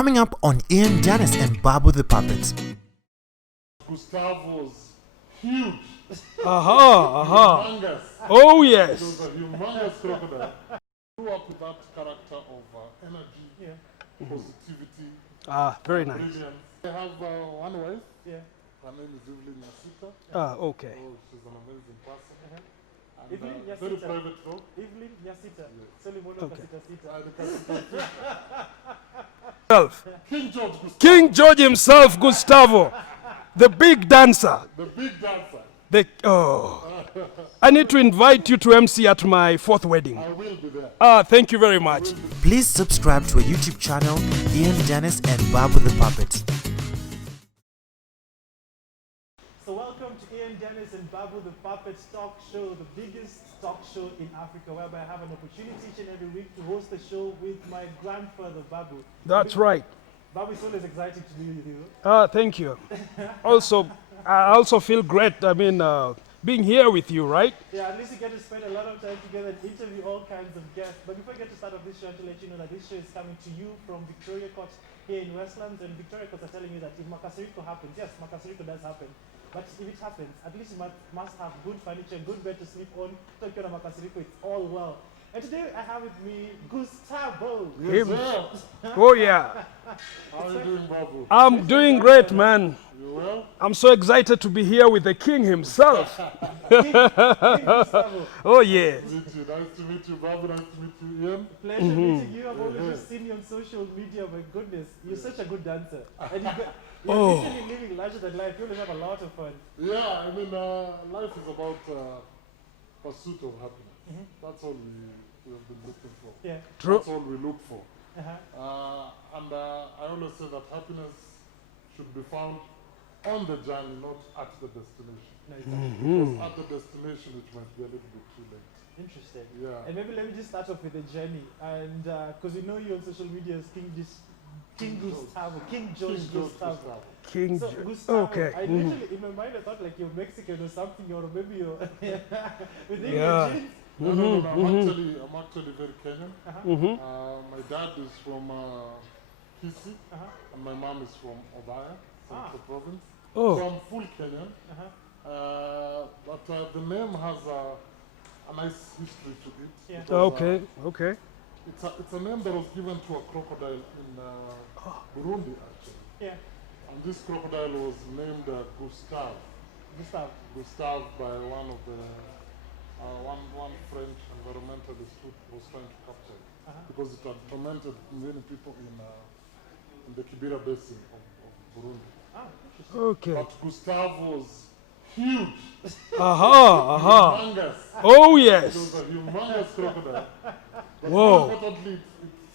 Coming up on Ian Dennis and Babu the Puppets. Gustavo's huge. Humongous. Oh yes. It was a humongous crocodile. Grew up with that character of energy, positivity. Very nice. Brilliance. I have one wife. Yeah. Her name is Evelyn Yasita. Okay. Oh, she's an amazing person. And, Evelyn Yasita. very private though. Evelyn Yasita. Okay. King George Gustavo. King George himself, Gustavo, the big dancer. The big dancer. I need to invite you to MC at my 4th wedding. I will be there. Thank you very much. Please subscribe to our YouTube channel, Ian Dennis and Babu the Puppets. So welcome to Ian Dennis and Babu the Puppets talk show, the biggest talk show in Africa, whereby I have an opportunity each and every week to host a show with my grandfather, Babu. That's right. Babu, it's always exciting to be with you. Thank you. I also feel great, being here with you, right? Yeah, at least you get to spend a lot of time together and interview all kinds of guests. But before I get to start off this show, I want to let you know that this show is coming to you from Victoria Court here in Westlands. And Victoria Court are telling you that if Makasariko happens, yes, Makasariko does happen. But if it happens, at least you must have good furniture, good bed to sleep on. Tokyo and Makasariko, it's all well. And today I have with me Gustavo. Yes, sir. Oh yeah. How are you doing, Babu? I'm doing great, man. You well? I'm so excited to be here with the king himself. King Gustavo. Oh yeah. Nice to meet you, Babu. Nice to meet you, Ian. Pleasure meeting you. I've always just seen you on social media. My goodness, you're such a good dancer. And you're literally living larger than life. You always have a lot of fun. Yeah, life is about pursuit of happiness. That's all we have been looking for. Yeah. True. That's all we look for. Uh-huh. I always say that happiness should be found on the journey, not at the destination. No, exactly. Because at the destination, it might be a little bit too late. Interesting. Yeah. And maybe let me just start off with the journey. And because we know you on social media as King Gustavo, King George Gustavo. King So George. Gustavo, Okay. I literally, in my mind, I thought like you're Mexican or something, or maybe you're with English Yeah. genes. No, I'm actually very Kenyan. My dad is from Kisi, and my mom is from Obaya, Central Province. Oh. So I'm full Kenyan. But the name has a nice history to it. Yeah. because, Okay. It's a name that was given to a crocodile in Burundi, actually. Yeah. And this crocodile was named Gustave. Gustave by one of the one French environmentalist who was trying to capture it because it had tormented many people in the Kibera basin of Burundi. Interesting. Okay. But Gustave was huge. Humongous. Oh It yes. was a humongous crocodile. But Whoa. more importantly, it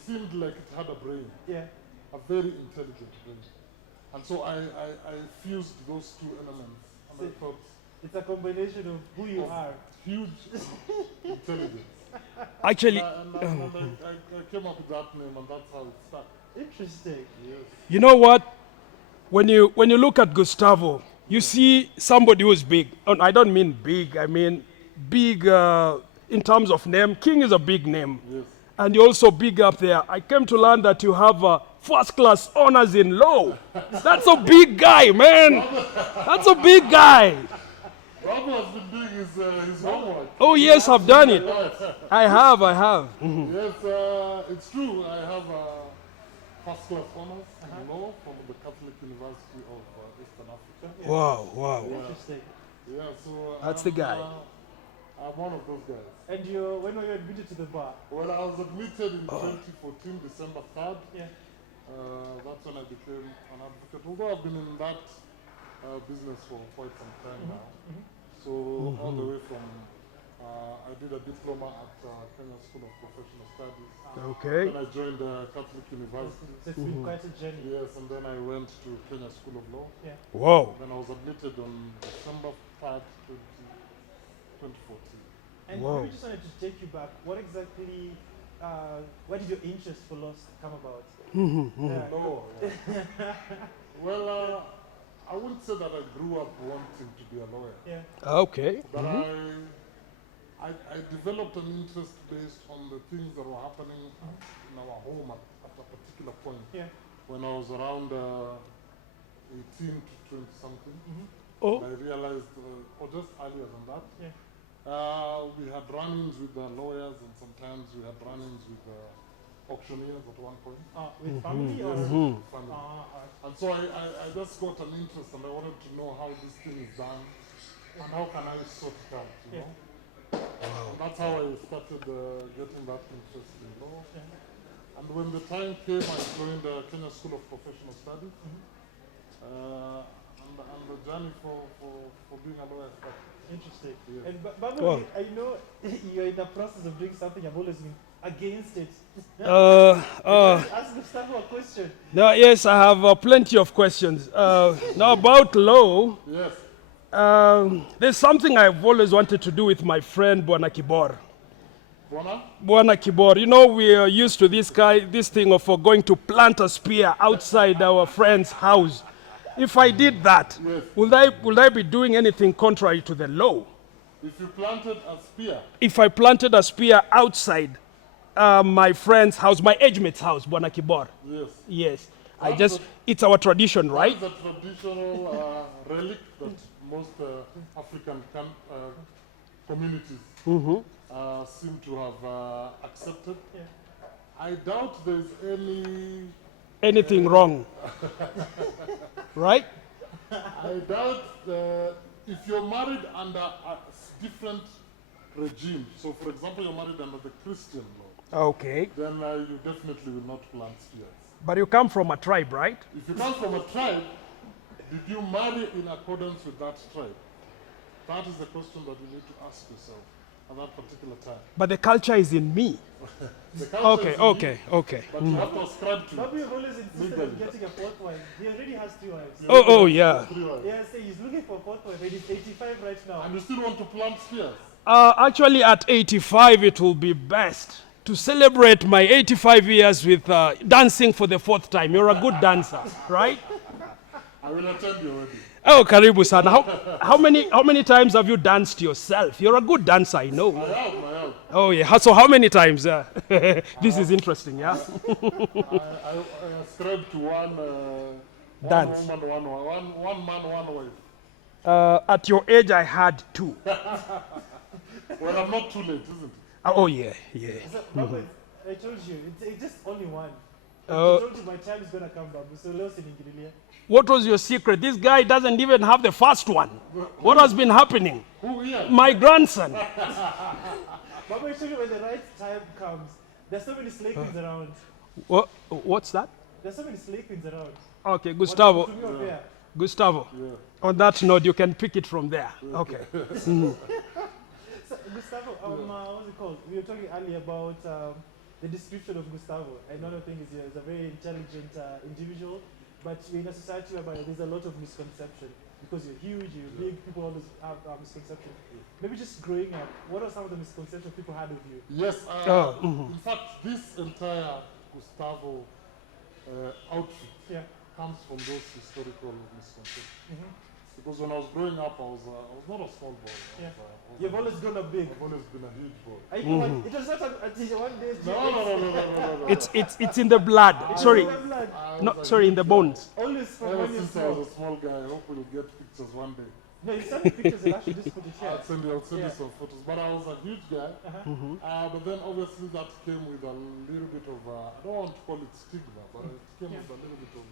seemed like it had a brain, Yeah. a very intelligent brain. And so I fused those two elements, and I thought It's a combination of who you are. huge intelligence. Actually, And I came up with that name, and that's how it started. Interesting. Yes. you know what? When you look at Gustavo, you see somebody who's big. And I don't mean big. I mean big in terms of name. King is a big name. Yes. And you're also big up there. I came to learn that you have first-class honors in law. That's a big guy, man. That's a big guy. Babu has been doing his homework. Oh yes, I've done it. Yes, I have. it's true. I have first-class honors in law from the Catholic University of Eastern Africa. Wow. Interesting. Yeah, so That's the guy. I'm one of those guys. And when were you admitted to the bar? Well, I was admitted in 2014, December 3rd. Yeah. That's when I became an advocate. Although I've been in that business for quite some time now. So all the way from, I did a diploma at Kenya School of Professional Studies. Okay. Then I joined Catholic University. So it's been quite a journey. Yes, and then I went to Kenya School of Law. Yeah. Whoa. Then I was admitted on December 3rd, 2014. And Whoa. we just wanted to take you back. What exactly, where did your interest for law come about? Law. Well, I wouldn't say that I grew up wanting to be a lawyer. Yeah. Okay. But I developed an interest based on the things that were happening in our home at a particular point. Yeah. when I was around 18 to 20 something. Oh, I realized, or just earlier than that, Yeah. we had run-ins with the lawyers, and sometimes we had run-ins with auctioneers at one point. With family or? Family. Alright. And so I just got an interest, and I wanted to know how this thing is done, and how can I sort it out, you know? And that's how I started getting that interest in law. And when the time came, I joined the Kenya School of Professional Studies. And the journey for being a lawyer started. Interesting. Yeah. And Babu, Wow. I know you're in the process of doing something. I've always been against it. Ask Gustavo a question. no, yes, I have plenty of questions. Now about law, Yes. there's something I've always wanted to do with my friend Bwana Kibor. Bona? Bwana Kibor, you know, we are used to this thing of going to plant a spear outside our friend's house. If I did that, Yes. would I be doing anything contrary to the law? If you planted a spear, If I planted a spear outside my friend's house, my age mate's house, Bwana Kibor? yes. Yes. That's It's our tradition, right? That's a traditional relic that most African communities seem to have accepted. Yeah. I doubt there's Anything wrong? Right? I doubt if you're married under a different regime. So, for example, you're married under the Christian law, Okay. then you definitely will not plant spears. But you come from a tribe, right? If you come from a tribe, did you marry in accordance with that tribe? That is the question that you need to ask yourself at that particular time. But the culture is in me. The culture Okay, is in you, okay. but you have to ascribe to Babu it. have always insisted on getting a fourth wife. He already has 3 wives. Oh, yeah. Yeah, say he's looking for a fourth wife and he's 85 right now. And you still want to plant spears? Actually, at 85, it will be best to celebrate my 85 years with dancing for the 4th time. You're a good dancer, right? I will attend your wedding. Oh, karibu sana. How many times have you danced yourself? You're a good dancer, I know. I have. Oh, yeah. So how many times? This is interesting, yeah? I ascribe to one Dance. woman, one man, one wife. At your age, I had 2. Well, I'm not too late, isn't it? Oh, yeah. So, Babu, I told you, it's just only one. I Uh, told you my time is gonna come, Babu. So let's see. What was your secret? This guy doesn't even have the first one. What has been happening? Who here? My grandson. Babu, I told you when the right time comes. There's so many slave queens around. What's that? There's so many slave queens around. Okay, Gustavo. To me or there? Gustavo. Yeah. On that note, you can pick it from there. Okay. So, Gustavo, what's it called? We were talking earlier about the description of Gustavo. Another thing is he's a very intelligent individual, but we're in a society whereby there's a lot of misconception. Because you're huge, you're big, people always have misconception. Maybe just growing up, what are some of the misconceptions people had of you? Yes. In fact, this entire Gustavo outfit comes from those historical misconceptions. Because when I was growing up, I was not a small boy. You've always grown up big. I've always been a huge boy. It was not until one day. No. It's in the blood. Sorry. In the bones. Always from Ever when you're since I was small. a small guy, I hope we'll get pictures one day. No, you send me pictures and actually just put it here. I'll send you some photos. But I was a huge guy. But then obviously that came with a little bit of, I don't want to call it stigma, but it came with a little bit of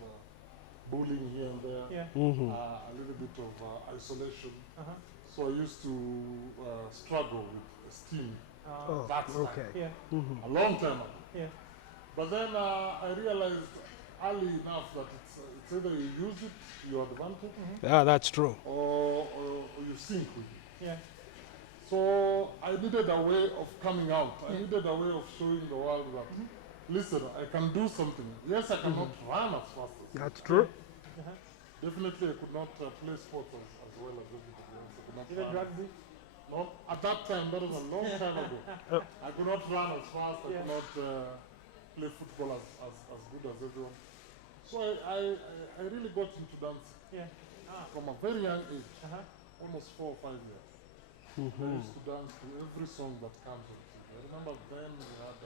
bullying here and there. A little bit of isolation. So I used to struggle with esteem. That's Okay. a long time ago. Yeah. But then I realized early enough that it's either you use it to your advantage Yeah, that's true. or you sink with it. Yeah. So I needed a way of coming out. I needed a way of showing the world that, listen, I can do something. Yes, I cannot run as fast as you. That's true. Definitely I could not play sports as well as everybody else. I could not Even run. rugby? No, at that time, that was a long time ago. I could not run as fast. I could not play football as good as everyone. So I really got into dancing from a very young age, almost 4 or 5 years. I used to dance to every song that comes on TV. I remember then we had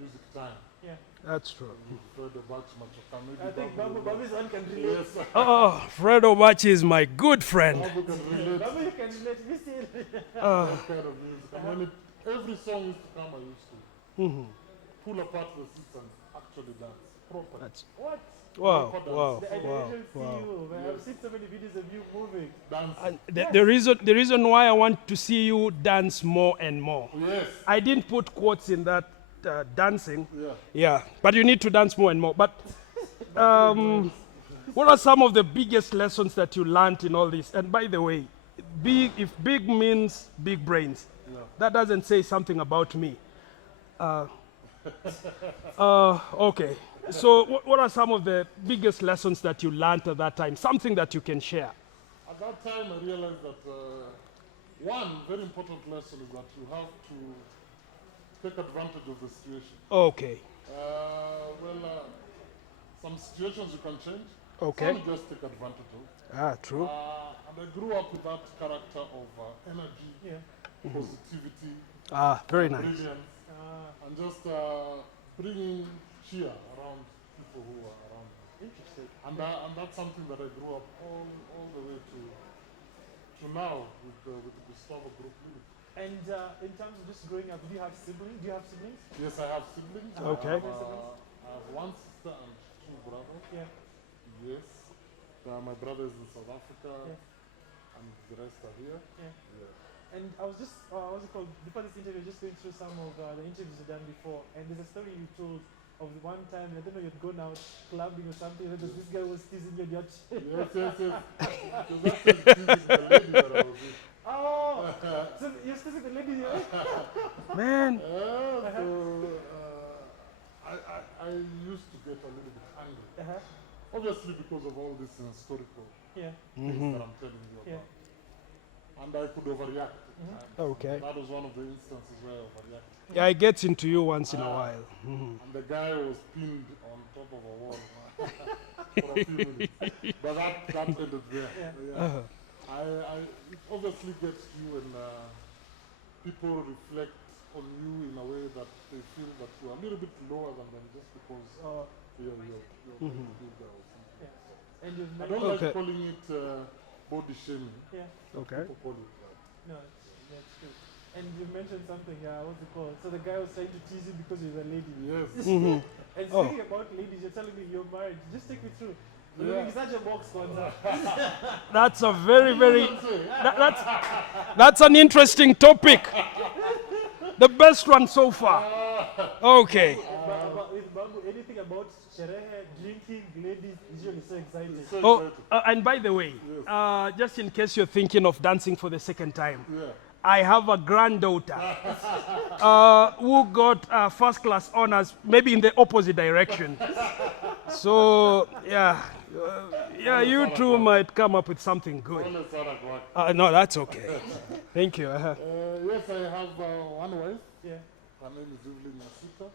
music time. Yeah. That's true. Fred Obach, Machoka, maybe I think Babu will know. Babu's one can relate. Yes, Oh, Fred Obach is my good friend. Babu can relate. Babu, you can relate. You see it. That kind of music. And when every song used to come, I used to pull apart the seats and actually dance properly. That's What? wow, Proper wow, dance. I wow, didn't see wow. you, man. I've seen so many videos of you moving. Dancing. And the reason why I want to see you dance more and more. Yes. I didn't put quotes in that dancing. Yeah. Yeah, but you need to dance more and more. But what are some of the biggest lessons that you learned in all this? And by the way, if big means big brains, that doesn't say something about me. Okay. So what are some of the biggest lessons that you learned at that time? Something that you can share. At that time, I realized that one very important lesson is that you have to take advantage of the situation. Okay. Some situations you can change. Okay. Some you just take advantage of. Ah, true. And I grew up with that character of energy, Yeah. positivity, Ah, very nice. brilliance, and just bringing cheer around people who are around me. Interesting. And that's something that I grew up all the way to now with the Gustavo Group Limited. And in terms of just growing up, do you have siblings? Yes, I have siblings. Okay. I have one sister and two brothers. Yeah. Yes. My brother is in South Africa, Yeah. and the rest are here. Yeah. Yeah. And I was just, what's it called? Before this interview, just going through some of the interviews you've done before, and there's a story you told of the one time, I don't know, you'd gone out clubbing or something, and this guy was teasing you. Yes. Because that's the lady that I was with. Oh, so you're still the lady here? Man. I used to get a little bit angry. Obviously because of all this historical Yeah. things that I'm telling you about. And I could overreact. Okay. That was one of the instances where I overreacted. Yeah, it gets into you once in a while. And the guy was pinned on top of a wall for a few minutes. But that ended there. Yeah. It obviously gets to you when people reflect on you in a way that they feel that you're a little bit lower than them just because you're bigger or something. Yeah. And you've I don't Okay. like calling it body shaming. Yeah. Okay. People call it that. No, that's true. And you mentioned something, what's it called? So the guy was trying to tease you because he's a lady. Yes. And speaking about ladies, you're telling me you're married. Just take me through. Living in such a box, Kwanzaa. That's a very, very, that's an interesting topic. The best one so far. Okay. With Babu, anything about sherehe, drinking, ladies, is usually so exciting. So Oh, excited. and by the way, just in case you're thinking of dancing for the second time, Yeah. I have a granddaughter who got first class honors, maybe in the opposite direction. So, you two might come up with something good. All is out of work. No, that's okay. Thank you. Yes, I have one wife. Yeah. Her name is Evelyn Yasita.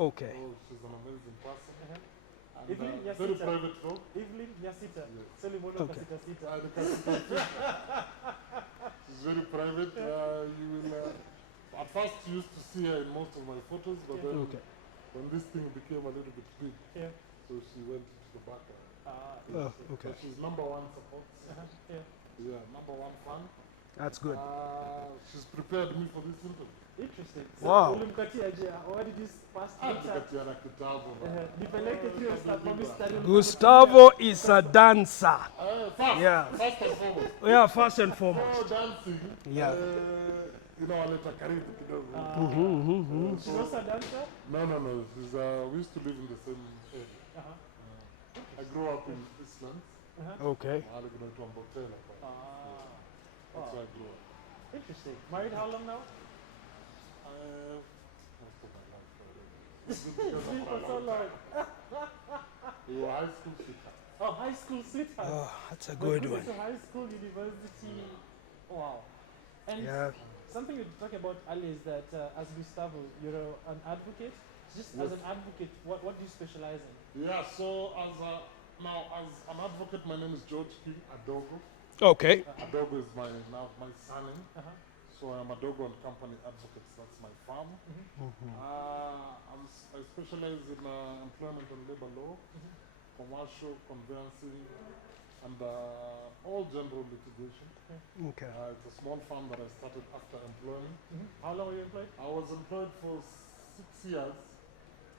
Okay. Oh, she's an amazing person. And, Evelyn very Yasita. private though. Evelyn Yasita. Yes. Solimono Okay. Kasita Sita. She's very private. You will. At first, you used to see her in most of my photos, but then Okay. when this thing became a little bit big, Yeah. so she went to the back. Okay. So she's number one support. Yeah. Yeah, number one fan. That's good. She's prepared me for this interview. Interesting. So, Wow. ulimkatia aje? What did you pass Tukatiana kitabu. nipeleke tu mstari. Gustavo is a dancer. First, Yeah. first and foremost. Yeah, first and foremost. Oh, dancing. Yeah. Waleta karibu kidogo. She's also a dancer? No. She's, we used to live in the same area. I grew up in Island. Okay. Mahali kunaitwa Mbotela. That's where I grew up. Interesting. Married how long now? Most of my life already. It's been for so long. We were high school sweethearts. Oh, high school sweetheart. Oh, that's a But good going one. to high school, university. Wow. And Yeah. something you talked about earlier is that as Gustavo, you're an advocate. Just as an advocate, what do you specialize in? Yeah, so as an advocate, my name is George King Adogo. Okay. Adogo is my surname. So I'm a dog and company advocate. That's my farm. I specialize in employment and labor law, commercial, conveyancing, and all general litigation. Okay. It's a small firm that I started after employing. How long were you employed? I was employed for 6 years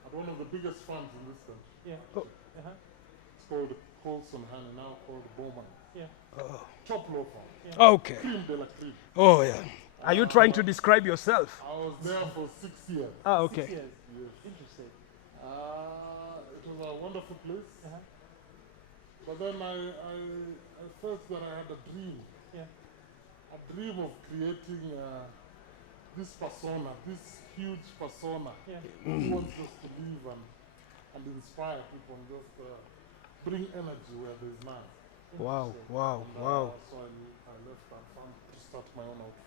at one of the biggest firms in this country. Yeah. Oh. It's called Colson Honey, now called Bowman. Yeah. Top law firm. Okay. Cream de la cream. Oh, yeah. Are you trying to describe yourself? I was there for 6 years. Ah, 6 okay. years. Yes. Interesting. It was a wonderful place. But then I felt that I had a dream. Yeah. A dream of creating this persona, this huge persona. Yeah. Who wants just to live and inspire people and just bring energy where there is none. Wow, wow, And, wow. So I left that farm to start my own outfit.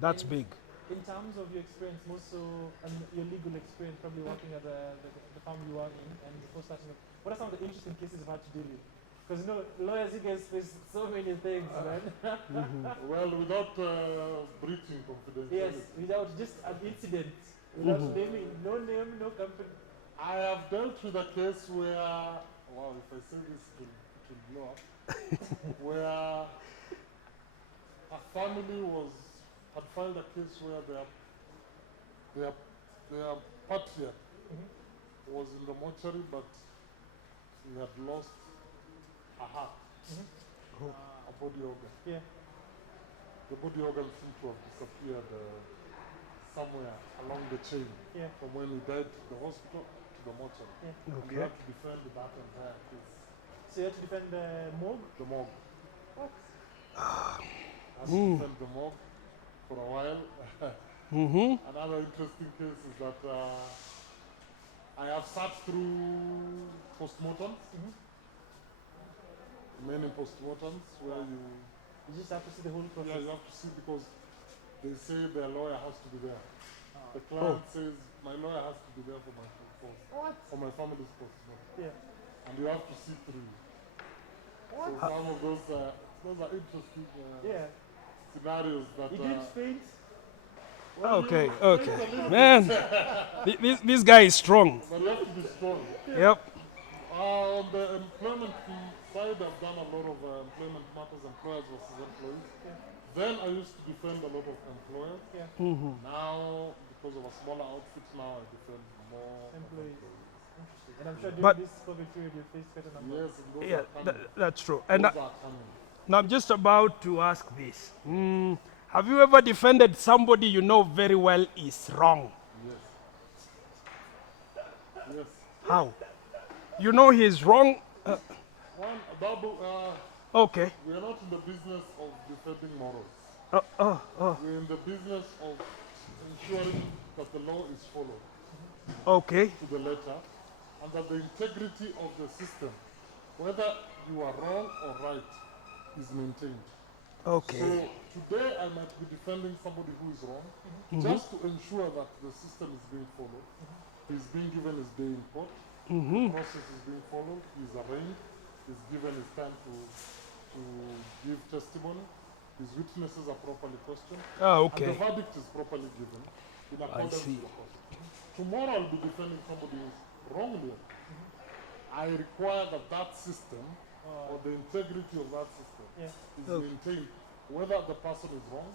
That's big. In terms of your experience, more so, and your legal experience, probably working at the firm you are in, and before starting up, what are some of the interesting cases you've had to deal with? Because you know, lawyers, you guys face so many things, man. Well, without breaching confidentiality. Yes, without just an incident, without naming, no name, no company. I have dealt with a case where, wow, if I say this, it will blow up, where a family had filed a case where their patriarch was in the mortuary, but he had lost a heart, a body organ. Yeah. The body organ seemed to have disappeared somewhere along the chain, Yeah. from when he died to the hospital to the mortuary. Yeah. And you Okay. have to defend that entire case, So you have to defend the morgue? the morgue. What? I had to defend the morgue for a while. Another interesting case is that I have sat through postmortems, many postmortems where you You just have to see the whole process. you have to see, because they say their lawyer has to be there. The client says my lawyer has to be there for my for my family's postmortem, Yeah. and you have to see through. So some of those are interesting Yeah. scenarios that. You didn't faint? Okay, okay. Man, this guy is strong. But you have to be strong. Yep. On the employment side, I've done a lot of employment matters, employers versus employees. Then I used to defend a lot of employers. Now, because of a smaller outfit, now I defend more Employees. employees. And I'm sure during But- this COVID period you faced quite a number. Yes, and those Yeah, are coming. that's true. And Those are coming. now I'm just about to ask this. Have you ever defended somebody you know very well is wrong? Yes. Yes. How? You know he's wrong? One, Babu, Okay. we are not in the business of defending morals. We're in the business of ensuring that the law is followed Okay. to the letter, and that the integrity of the system, whether you are wrong or right, is maintained. Okay. So today I might be defending somebody who is wrong, just to ensure that the system is being followed. He's being given his day in court, the process is being followed, he's arraigned, he's given his time to give testimony, his witnesses are properly questioned, and Okay. the verdict is properly given in accordance see. with the court. Tomorrow I'll be defending somebody who's wrongly. I require that that system, or the integrity of that system, Yeah. is maintained, whether the person is wrong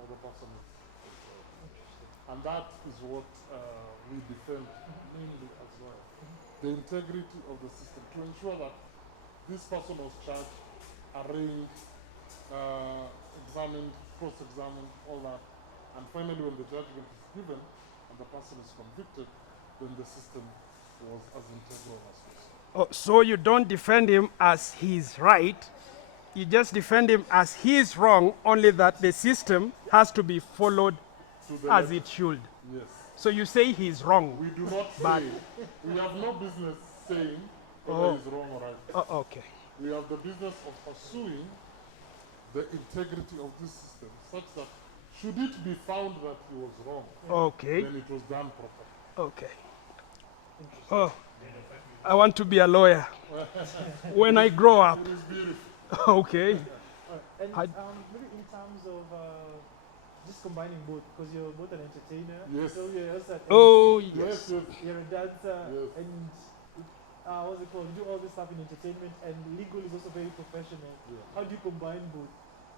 or the person is right. And that is what we defend mainly as well. The integrity of the system, to ensure that this person was charged, arraigned, examined, cross-examined, all that. And finally, when the judgment is given and the person is convicted, then the system was as integral as possible. Oh, so you don't defend him as he's right. You just defend him as he's wrong, only that the system has to be followed To the as letter. it should. Yes. So you say he's wrong. We do not But- say, we have no business saying whether it's wrong or right. Oh, okay. We have the business of pursuing the integrity of this system, such that should it be found that he was wrong, Okay. then it was done properly. Okay. Oh, I want to be a lawyer when I grow up. It is beautiful. Okay. And I- maybe in terms of combining both because you're both an entertainer. Yes. So you're also Oh, Yes, yes. yes. you're a dancer Yes. and what's it called? You do all this stuff in entertainment and legal is also very professional. Yeah. How do you combine both?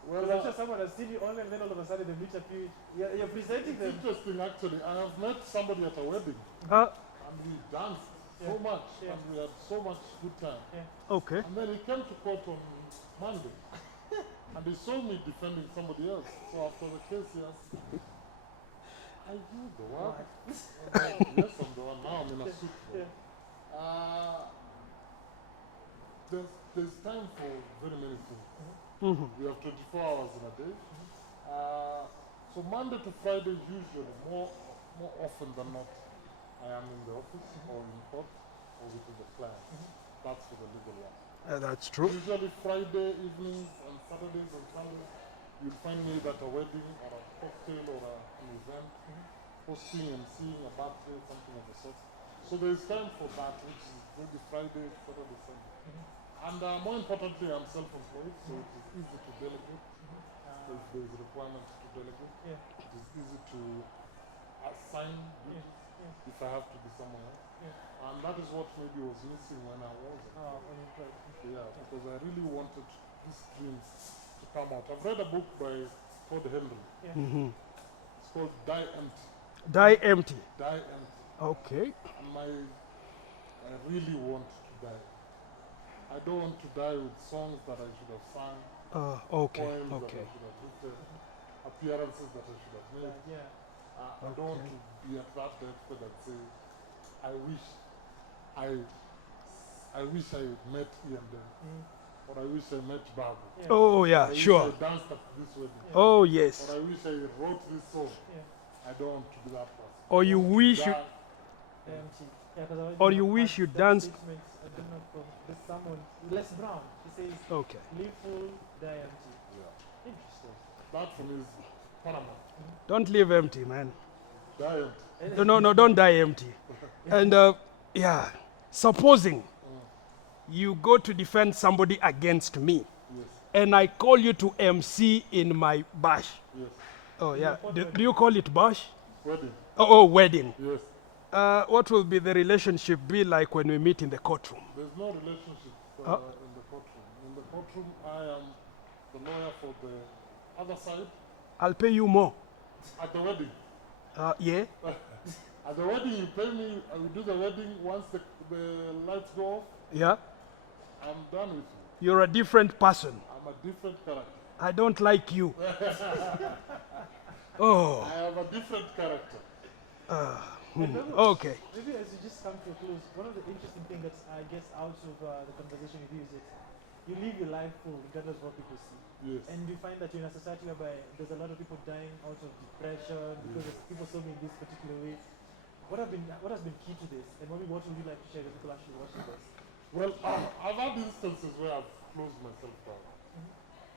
Well, Because I'm sure someone has seen you on and then all of a sudden they meet up you. You're presenting it's them. interesting actually. I have met somebody at a wedding Uh, and we danced so Yeah. much Yeah. and we had so much good time. okay. And then he came to court on Monday and he saw me defending somebody else. So after the case he asked, are you the one? I'm like, yes, I'm the one. Now I'm in a suit. Yeah. There's time for very many things. Mhm. We have 24 hours in a day. So Monday to Friday, usually, more often than not, I am in the office or in court or with the client. That's for the legal one. That's true. Usually Friday evenings and Saturdays and Sundays, you'll find me at a wedding or a cocktail or an event, hosting and seeing a birthday, something of the sort. So there is time for that, which is maybe Friday, Saturday, Sunday. And more importantly, I'm self-employed, so it is easy to delegate. If there is a requirement to delegate, Yeah. it is easy to assign duties if I have to be somewhere else. Yeah. And that is what maybe was missing when I wasn't. Unemployed. Yeah, because I really wanted these dreams to come out. I've read a book by Todd Henry. Yeah. Mhm. It's called Die Empty. Die empty. Die Empty. Okay. And I really want to die. I don't want to die with songs that I should have sung, Okay. poems that I Okay. should have written, appearances that I should have made. Yeah. I don't want to be at that deathbed and say, I wish I met Ian then, or I wish I met Babu. Yeah. Oh I yeah, wish sure. I danced at this wedding. Oh yes. Or I wish I wrote this song. Yeah. I don't want to be that person. Or you I want to wish you. die. Empty. Yeah, 'cause I already Or know you that- wish you that danced- statement, I don't know from there's someone Les Brown. He says, Okay. "Live full, die empty." Yeah. Interesting. That for me is paramount. Don't leave empty, man. Die empty. No, don't die empty. And yeah, supposing you go to defend somebody against me, Yes. and I call you to MC in my bash. Yes. Oh yeah. what Do wedding? you call it bash? Wedding. Oh, wedding. Yes. What will be the relationship be like when we meet in the courtroom? There's no relationship in the courtroom. In the courtroom, I am the lawyer for the other side. I'll pay you more. At the wedding. Yeah. At the wedding, you pay me. I will do the wedding. Once the lights go off, Yeah. I'm done with you. You're a different person. I'm a different character. I don't like you. Oh. I have a different character. Okay. Maybe as you just come to a close, one of the interesting things that I guess out of the conversation with you is that you live your life full regardless of what people see. Yes. And you find that you're in a society whereby there's a lot of people dying out of depression because of people saw me in this particular way. What has been key to this? And maybe what would you like to share with people actually watching this? Well, I've had instances where I've closed myself down.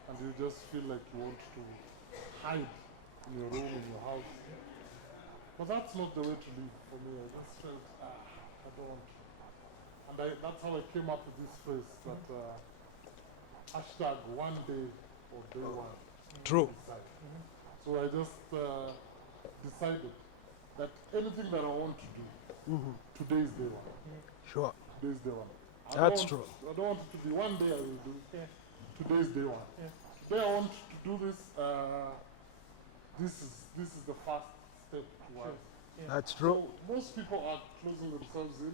And you just feel like you want to hide in your room, in your house. But that's not the way to live for me. I just felt, I don't want to. And that's how I came up with this phrase that hashtag one day or day one. True. Decide. So I just decided that anything that I want to do, today is day one. Sure. Today is day one. That's true. I don't want it to be one day I will do. Yeah. Today is day one. Yeah. Today I want to do this. This is the first step towards. Yeah. That's true. So most people are closing themselves in.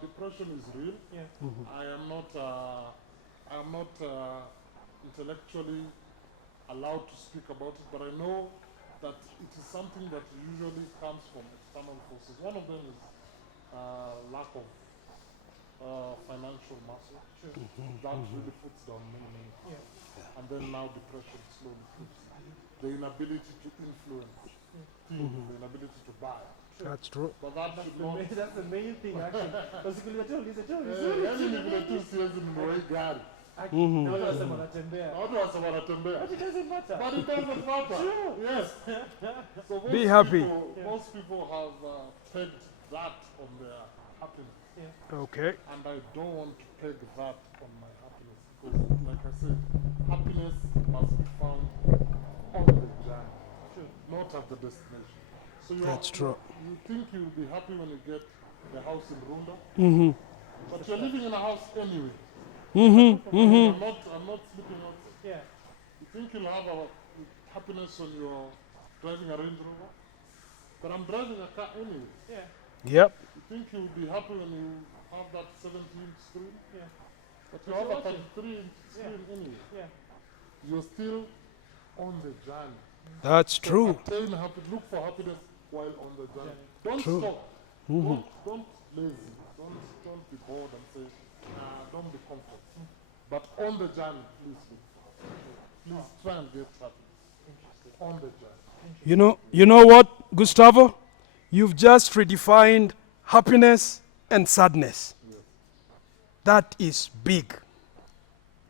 Depression is real. Yeah. I am not intellectually allowed to speak about it, but I know that it is something that usually comes from external forces. One of them is lack of financial muscle. Sure. That really puts down many people. Yeah. And then now depression slowly creeps in. The inability to influence things, the inability to buy. That's true. But that should not. That's the main thing actually. Because Yaani ni vile tu siwezi ninunue gari. watu wasema wanatembea. Watu wasema wanatembea. But it doesn't matter. But it doesn't matter. Yes. So most Be happy. Most people have pegged that on their happiness. Okay. And I don't want to peg that on my happiness. Because like I said, happiness must be found on the journey. true. not at the destination. So you That's true. You think you'll be happy when you get the house in Runda, Mm-hmm. but you're living in a house anyway. Mm-hmm. Mm-hmm. I'm not sleeping outside. Yeah. You think you'll have a happiness when you're driving a Range Rover, but I'm driving a car anyway. Yeah. Yep. You think you'll be happy when you have that 70-inch screen, Yeah. but you But have you're a watching. 33-inch screen anyway. Yeah. You're still on the journey. That's true. Look for happiness while on the journey. Don't True. stop. Mm-hmm. Don't lazy. Don't be bored and say, nah, don't be comfortable. But on the journey, please look for happiness. Please try and get happiness on the journey. You know what, Gustavo? You've just redefined happiness and sadness. Yes. That is big.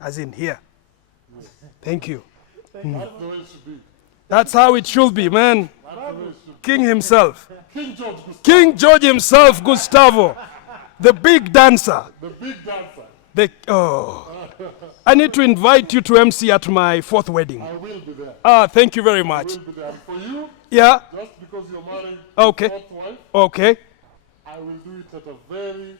As in here. Yes. Thank you. That's the way it should be. That's how it should be, man. That's the way it should be. King himself. King George Gustavo. King George himself, Gustavo. The big dancer. The big dancer. I need to invite you to MC at my 4th wedding. I will be there. Thank you very I much. will be there. And for you, Yeah, just because you're married Okay. to your fourth wife, okay. I will do it at a very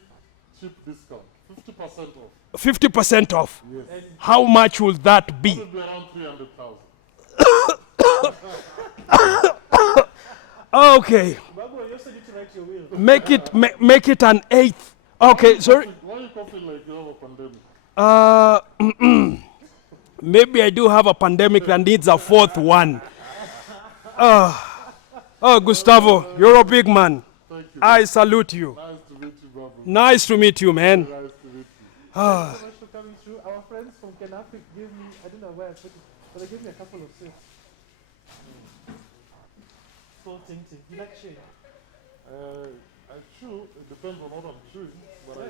cheap discount. 50% off. 50% off. Yes. How much will that be? It will be around 300,000. Okay. Babu, you also need to write your will. Make it an 8th. Okay, sorry. Why are you coughing like you have a pandemic? Maybe I do have a pandemic that needs a 4th one. Gustavo, you're a big man. Thank you. I salute you. Nice to meet you, Babu. Nice to meet you, man. Nice to meet you. Thank you so much for coming through. Our friends from Kenafric gave me, I don't know where I put it, but they gave me a couple of sips. It's called Ting Ting. You like chewing? I chew. It depends on what I'm chewing. But I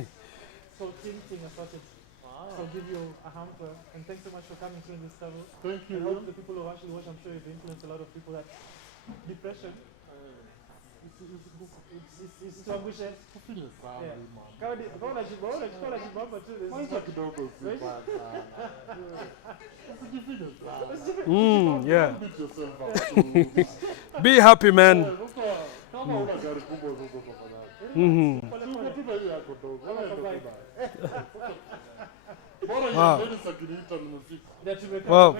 It's called Ting Ting assorted. So I'll give you a hamper. And thanks so much for coming through this Gustavo. thank And you. all of the people who actually watch, I'm sure you've influenced a lot of people that depression is to ambushes. Kufini sana, Yeah. man. Kaona jibamba too. Maisha kidogo si mbaya sana. Usijifanye sana. Yeah. Beat yourself up too. Be happy, man. Sasa, kama una gari kubwa sasa tafadhali. Pole Tuko hii yako dogo. Wala ndio Bye. kubaya. Bora yeye sakiniita nimefika. That you Wow.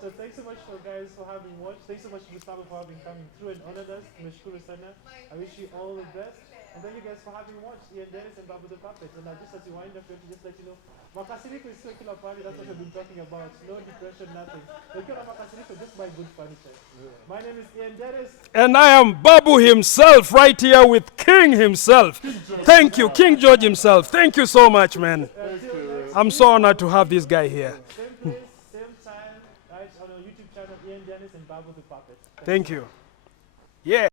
So thanks so much for guys for having watched. Thanks so much Gustavo for having coming through and honored us. Tumeshukuru sana. I wish you all the best. And thank you guys for having watched Ian Dennis and Babu the Puppet. And just as you wind up, to just let you know, makasiriko is still killer party. That's what we've been talking about. No depression, nothing. If you're makasiriko, just buy good furniture. My name is Ian Dennis. And I am Babu himself, right here with King himself. Thank you, King George himself. Thank you so much, man. I'm so honored to have this guy here. Same place, same time, right, on our YouTube channel, Ian Dennis and Babu the Puppet. Thank you. Yeah.